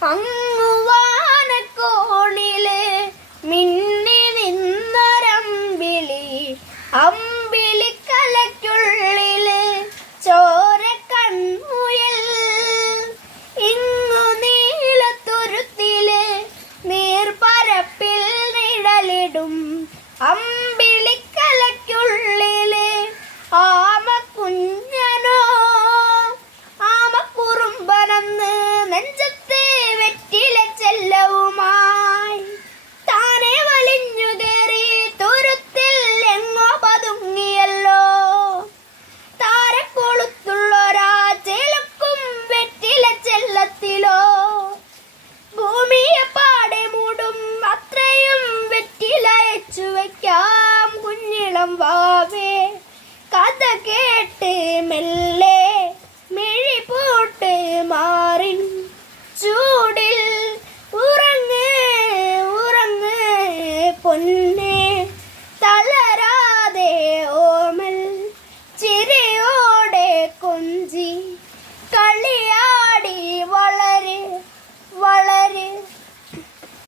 അങ്ങുവാനക്കോണില് മിന്നി നിന്നൊരമ്പിളി, അമ്പിളിക്കലയ്ക്കുള്ളില് ചോര കൺമുയൽ. ഇങ്ങു നീലത്തുരുത്തില് നീർപ്പരപ്പിൽ നിഴലിടും അമ്പിളിക്കലയ്ക്കുള്ളില് ആമക്കുഞ്ഞനോ ആമക്കുറുമ്പനെന്ന് നെഞ്ചത്ത് വെറ്റില ചെല്ലവുമായി താനെ വലിഞ്ഞു കയറി തുരുത്തിൽ എങ്ങോ പതുങ്ങിയല്ലോ. താരക്കൊളുത്തുള്ളൊരാ ചിലക്കും വെറ്റില ചെല്ലത്തിലോ. ഭൂമിയെ പാടെ മൂടും അത്രയും വെറ്റില അയച്ചു വയ്ക്കാം കുഞ്ഞിളം വാവേ. കഥ കേട്ട് മെല്ലെ മിഴി പൂട്ട് മാറിൻ ചൂടിൽ ഉറങ്ങ് ഉറങ്ങ് പൊന്നേ.